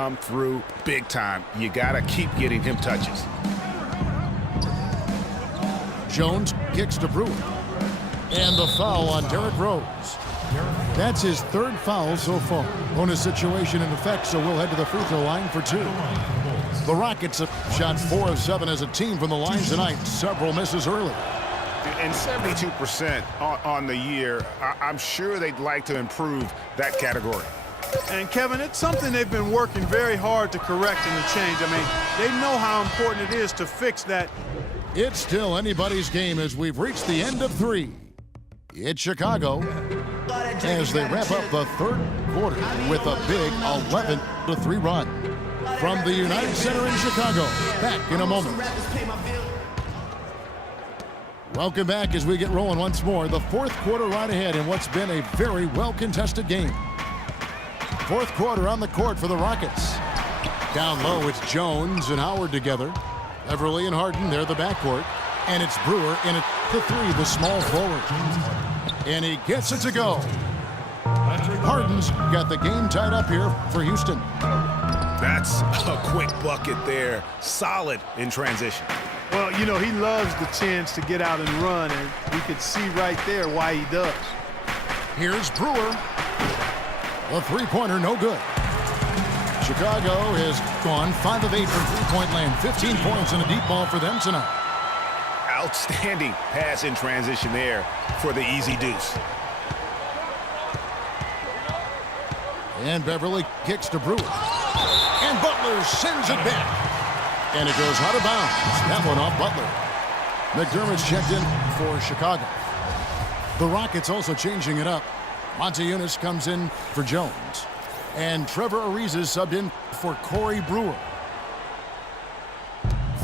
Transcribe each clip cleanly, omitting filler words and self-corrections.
come through big time. You got to keep getting him touches. Jones kicks to Brewer. And the foul on Derrick Rose. That's his third foul so far. Bonus situation in effect, so we'll head to the free throw line for two. The Rockets have shot 4 of 7 as a team from the line tonight. Several misses early. And 72% on the year. I'm sure they'd like to improve that category. And, Kevin, it's something they've been working very hard to correct and to change. I mean, they know how important it is to fix that. It's still anybody's game as we've reached the end of 3. It's Chicago as they wrap up the third quarter with a big 11-3 run. From the United Center in Chicago, back in a moment. Welcome back as we get rolling once more. The fourth quarter right ahead in what's been a very well-contested game. Fourth quarter on the court for the Rockets. Down low, it's Jones and Howard together. Everly and Harden, they're the backcourt. And it's Brewer in at the 3, the small forward. And he gets it to go. Harden's got the game tied up here for Houston. That's a quick bucket there. Solid in transition. Well, you know, he loves the chance to get out and run, and we could see right there why he does. Here's Brewer. The three-pointer, no good. Chicago has gone 5 of 8 from three-point land. 15 points and a deep ball for them tonight. Outstanding pass in transition there for the easy deuce. And Beverly kicks to Brewer. And Butler sends it back. And it goes out of bounds. That one off Butler. McDermott's checked in for Chicago. The Rockets also changing it up. Montezumas comes in for Jones. And Trevor Ariza subbed in for Corey Brewer.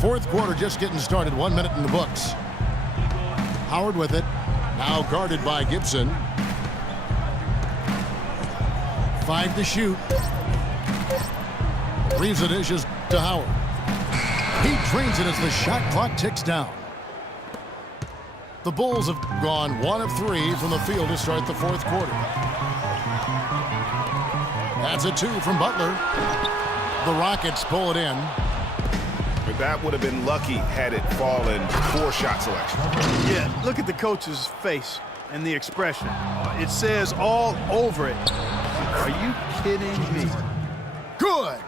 Fourth quarter just getting started. 1 minute in the books. Howard with it. Now guarded by Gibson. 5 to shoot. Ariza dishes to Howard. He drains it as the shot clock ticks down. The Bulls have gone 1 of 3 from the field to start the fourth quarter. That's a 2 from Butler. The Rockets pull it in. But that would have been lucky had it fallen. Poor shot selection. Yeah, look at the coach's face and the expression. It says all over it. Are you kidding me? Good.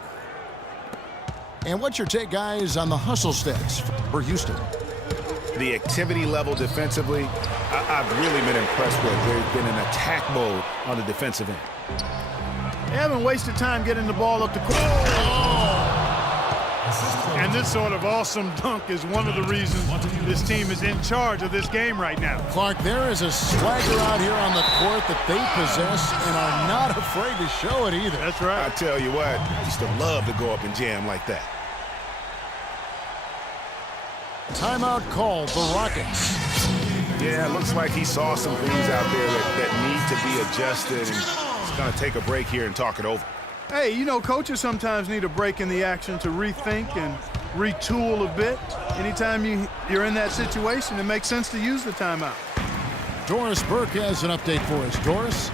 And what's your take, guys, on the hustle stats for Houston? The activity level defensively, I've really been impressed with. They've been in attack mode on the defensive end. They haven't wasted time getting the ball up the court. And this sort of awesome dunk is one of the reasons this team is in charge of this game right now. Clark, there is a swagger out here on the court that they possess and are not afraid to show it either. That's right. I tell you what, I used to love to go up and jam like that. Timeout called, the Rockets. Yeah, it looks like he saw some things out there that need to be adjusted, and he's going to take a break here and talk it over. Hey, you know, coaches sometimes need a break in the action to rethink and retool a bit. Anytime you're in that situation, it makes sense to use the timeout. Doris Burke has an update for us. Doris?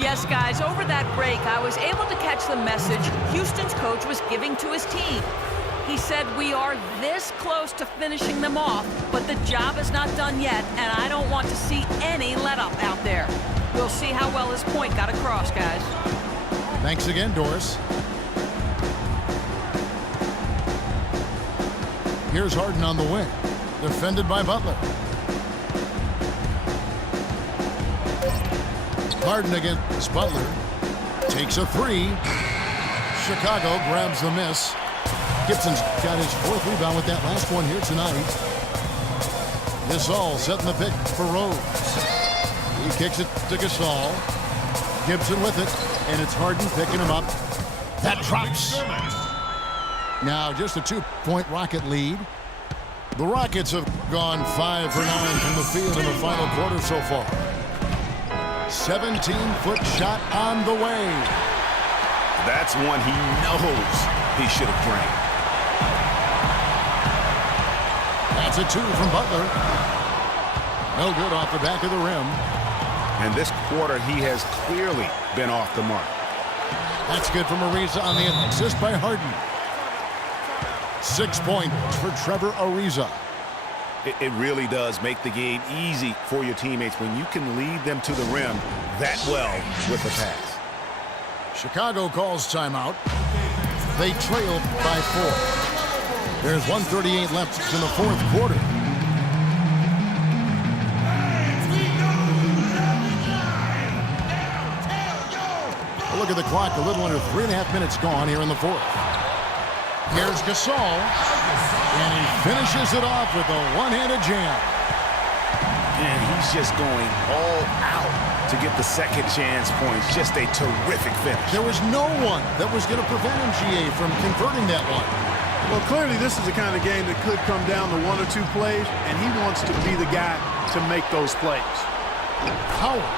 Yes, guys, over that break, I was able to catch the message Houston's coach was giving to his team. He said, we are this close to finishing them off, but the job is not done yet, and I don't want to see any let-up out there. We'll see how well his point got across, guys. Thanks again, Doris. Here's Harden on the wing, defended by Butler. Harden against Butler. Takes a 3. Chicago grabs the miss. Gibson's got his 4th rebound with that last one here tonight. Gasol setting the pick for Rose. He kicks it to Gasol. Gibson with it, and it's Harden picking him up. That drops. Now just a 2-point Rocket lead. The Rockets have gone 5 for 9 from the field in the final quarter so far. 17-foot shot on the way. That's one he knows he should have drained. That's a 2 from Butler. No good off the back of the rim. And this quarter, he has clearly been off the mark. That's good from Ariza on the assist by Harden. 6 points for Trevor Ariza. It really does make the game easy for your teammates when you can lead them to the rim that well with a pass. Chicago calls timeout. They trail by 4. There's 1:38 left in the fourth quarter. Look at the clock, a little under 3.5 minutes gone here in the fourth. Here's Gasol, and he finishes it off with a one-handed jam. And he's just going all out to get the second chance points. Just a terrific finish. There was no one that was going to prevent him, GA, from converting that one. Well, clearly this is the kind of game that could come down to 1 or 2 plays, and he wants to be the guy to make those plays. Howard.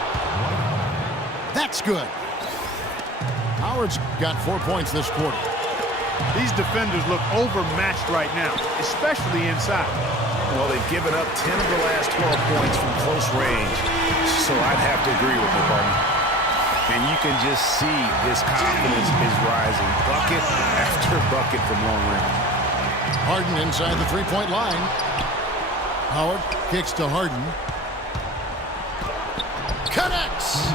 That's good. Howard's got 4 points this quarter. These defenders look overmatched right now, especially inside. Well, they've given up 10 of the last 12 points from close range, so I'd have to agree with you, partner. And you can just see his confidence is rising. Bucket after bucket from long range. Harden inside the three-point line. Howard kicks to Harden. Connects!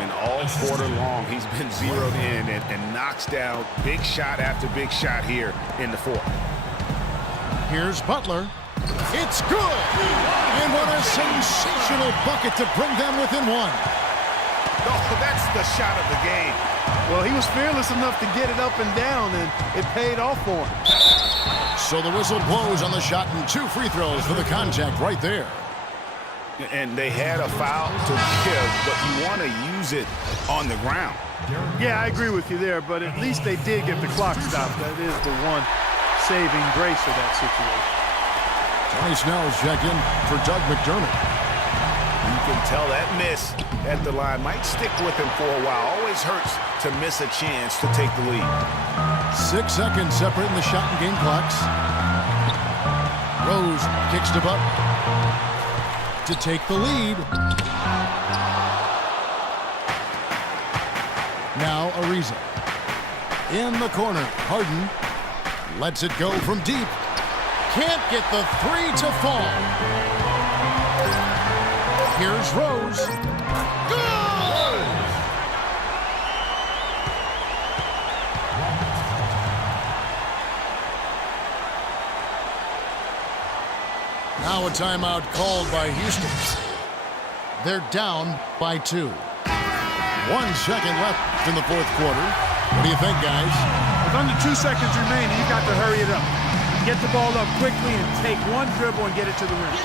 And all quarter long, he's been zeroed in and knocks down big shot after big shot here in the fourth. Here's Butler. It's good! And what a sensational bucket to bring them within 1. Oh, that's the shot of the game. Well, he was fearless enough to get it up and down, and it paid off for him. So the whistle blows on the shot and 2 free throws for the contact right there. And they had a foul to give, but you want to use it on the ground. Yeah, I agree with you there, but at least they did get the clock stopped. That is the one saving grace of that situation. Tony Snell's check in for Doug McDermott. You can tell that miss at the line might stick with him for a while. Always hurts to miss a chance to take the lead. 6 seconds separating the shot and game clocks. Rose kicks to Butler to take the lead. Now Ariza. In the corner, Harden lets it go from deep. Can't get the 3 to fall. Here's Rose. Good! Now a timeout called by Houston. They're down by 2. 1 second left in the fourth quarter. What do you think, guys? With under 2 seconds remaining, you've got to hurry it up. Get the ball up quickly and take 1 dribble and get it to the rim.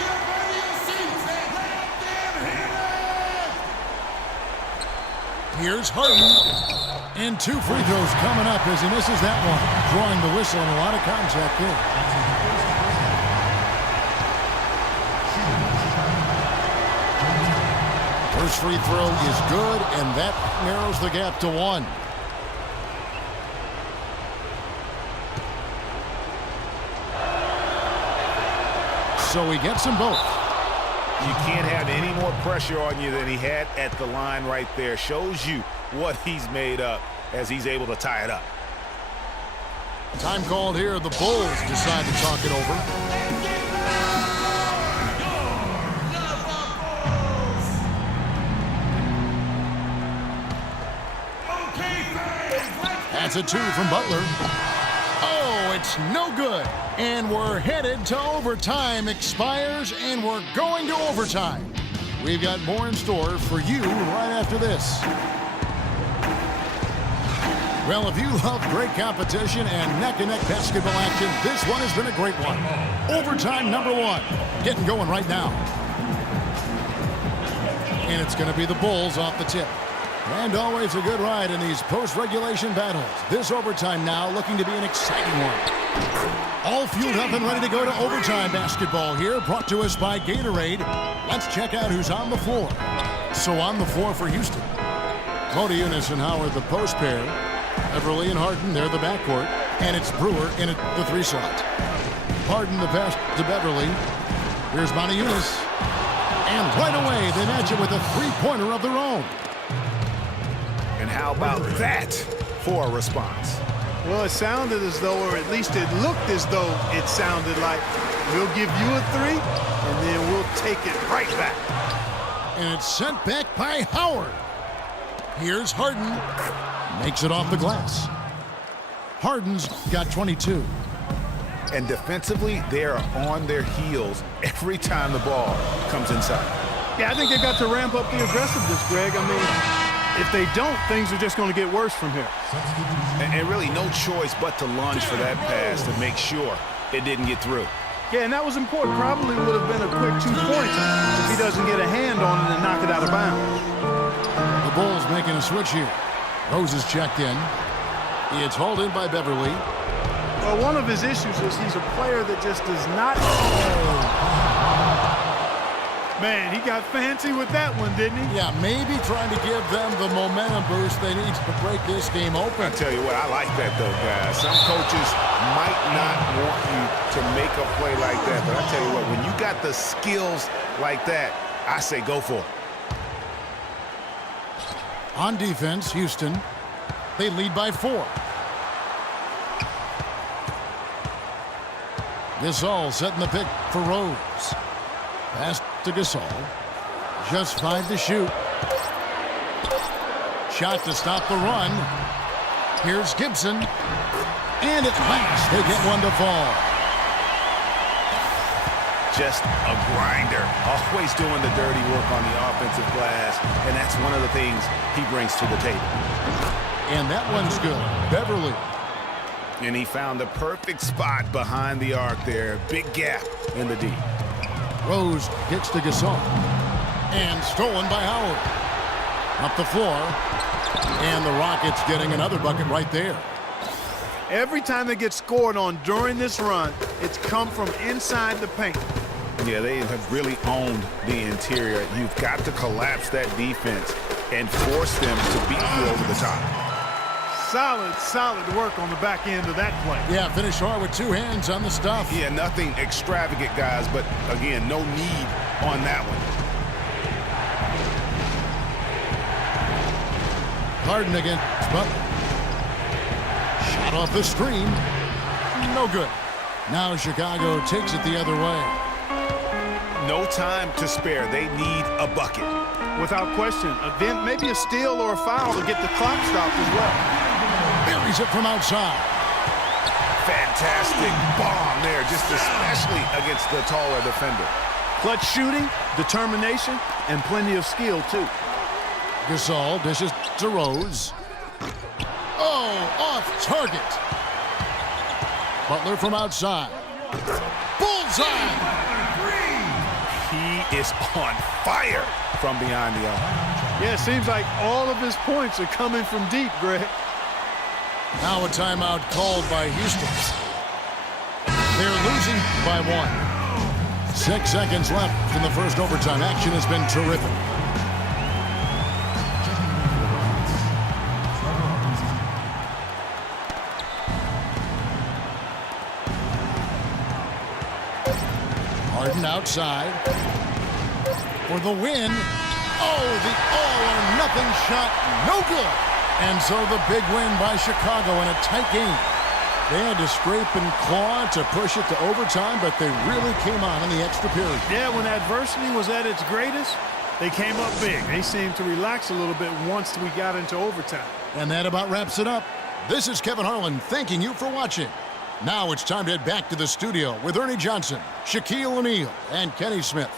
Here's Harden. And 2 free throws coming up as he misses that one. Drawing the whistle and a lot of contact there. First free throw is good, and that narrows the gap to 1. So he gets them both. You can't have any more pressure on you than he had at the line right there. Shows you what he's made up as he's able to tie it up. Time called here. The Bulls decide to talk it over. That's a 2 from Butler. Oh, it's no good. And we're headed to overtime. Expires, and we're going to overtime. We've got more in store for you right after this. Well, if you love great competition and neck-and-neck basketball action, this one has been a great one. Overtime number 1. Getting going right now. And it's going to be the Bulls off the tip. And always a good ride in these post-regulation battles. This overtime now looking to be an exciting one. All fueled up and ready to go to overtime basketball here, brought to us by Gatorade. Let's check out who's on the floor. So on the floor for Houston, Modiunas and Howard, the post pair. Everly and Harden, they're the backcourt. And it's Brewer in at the 3 slot. Harden the pass to Beverly. Here's Modiunas. And right away, they match it with a 3-pointer of their own. And how about that for a response. Well, it sounded as though, or at least it looked as though it sounded like, we'll give you a 3, and then we'll take it right back. And it's sent back by Howard. Here's Harden. Makes it off the glass. Harden's got 22. And defensively, they are on their heels every time the ball comes inside. Yeah, I think they got to ramp up the aggressiveness, Greg. I mean, if they don't, things are just going to get worse from here. And really no choice but to lunge for that pass to make sure it didn't get through. Yeah, and that was important. Probably would have been a quick 2 points if he doesn't get a hand on it and knock it out of bounds. The Bulls making a switch here. Rose is checked in. It's hauled in by Beverly. Well, one of his issues is he's a player that just does not... Man, he got fancy with that one, didn't he? Yeah, maybe trying to give them the momentum boost they need to break this game open. I tell you what, I like that though, guys. Some coaches might not want you to make a play like that, but I tell you what, when you got the skills like that, I say go for it. On defense, Houston, they lead by 4. Gasol setting the pick for Rose. Pass to Gasol. Just 5 to shoot. Shot to stop the run. Here's Gibson. And at last, they get one to fall. Just a grinder. Always doing the dirty work on the offensive glass. And that's one of the things he brings to the table. And that one's good. Beverly. And he found the perfect spot behind the arc there. Big gap in the D. Rose kicks to Gasol. And stolen by Howard. Up the floor. And the Rockets getting another bucket right there. Every time they get scored on during this run, it's come from inside the paint. Yeah, they have really owned the interior. You've got to collapse that defense and force them to beat you over the top. Solid work on the back end of that play. Yeah, finish hard with 2 hands on the stuff. Yeah, nothing extravagant, guys, but again, no need on that one. Harden against Butler. Shot off the screen. No good. Now Chicago takes it the other way. No time to spare. They need a bucket. Without question. Then maybe a steal or a foul to get the clock stopped as well. Buries it from outside. Fantastic bomb there, just especially against the taller defender. Clutch shooting, determination, and plenty of skill, too. Gasol dishes to Rose. Oh, off target. Butler from outside. Bullseye! He is on fire from behind the arc. Yeah, it seems like all of his points are coming from deep, Greg. Now a timeout called by Houston. They're losing by 1. 6 seconds left in the first overtime. Action has been terrific. Harden outside for the win. Oh, the all-or-nothing shot, no good. And so the big win by Chicago in a tight game. They had to scrape and claw to push it to overtime, but they really came on in the extra period. Yeah, when adversity was at its greatest, they came up big. They seemed to relax a little bit once we got into overtime. And that about wraps it up. This is Kevin Harlan thanking you for watching. Now it's time to head back to the studio with Ernie Johnson, Shaquille O'Neal, and Kenny Smith.